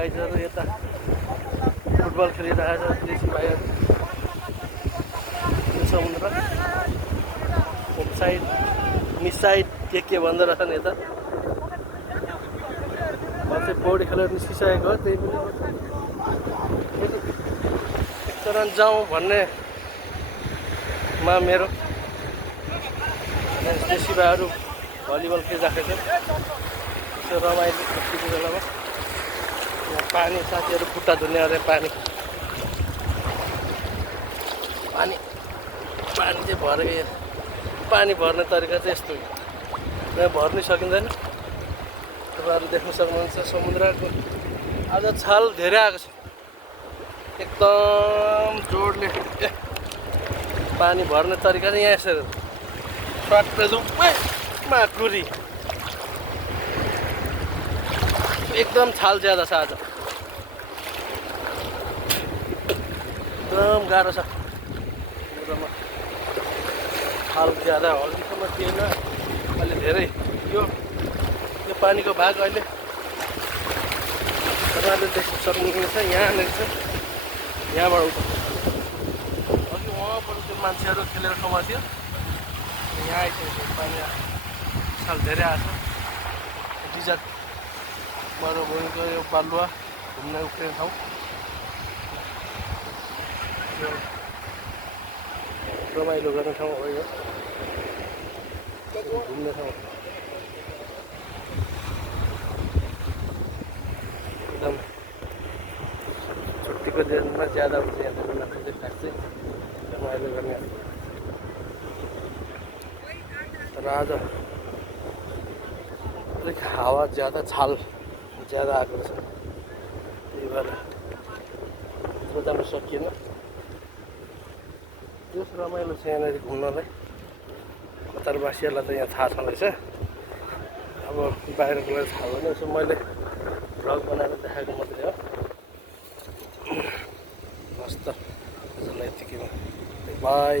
गाइजहरू यता फुटबल खेलिरहेको छ देशी भाइहरू। यो समुद्र साइड मिस साइड के भन्दो रहेछन् यता। म चाहिँ पौडी खेलेर निस्किसकेको हो, त्यही पनि एकचरण जाउँ भन्ने मा मेरो देशी भाइहरू भलिबल खेलिराखेको छ। यसो रमाइलो छुट्टीको बेलामा यहाँ पानी साथीहरू खुट्टा धुने अरे पानी चाहिँ भरेको। पानी भर्ने तरिका चाहिँ यस्तो हो, यहाँ भर्नै सकिँदैन। तपाईँहरू देख्न सक्नुहुन्छ समुद्रको आज छाल धेरै आएको छ, एकदम जोडले। पानी भर्ने तरिका चाहिँ यहाँ यसरी माकुरी एकदम छाल ज्यादा छ आज, एकदम गाह्रो छ। छाल ज्यादा हल्दीसम्म थिएन, अहिले धेरै। यो पानीको भाग अहिले तपाईँले देख्न सक्नुहुनेछ, यहाँनिर छ। यहाँबाट उता अघि उहाँबाट त्यो मान्छेहरू खेलेर ठाउँमा थियो, यहाँ आइसकेको पानी छाल धेरै आएको छ। डिजात मरुभूमिको यो बालुवा घुम्न उक्लिने ठाउँ, रमाइलो गर्ने ठाउँ हो यो, घुम्ने ठाउँ। एकदम छुट्टीको दिनमा ज्यादा हुन्छ यहाँ मान्छे खास चाहिँ रमाइलो गर्ने। तर आज अलिक हावा ज्यादा, छाल ज्यादा आएको रहेछ, त्यही भएर त्यो जानु सकिएन। त्यो रमाइलो छ यहाँनिर घुम्नलाई। कतारवासीहरूलाई त यहाँ थाहा छँदैछ, अब बाहिरकोलाई थाहा भएन। यसो मैले भ्लग बनाएर देखाएको मात्रै हो। हस् त आजलाई यतिकै, बाई।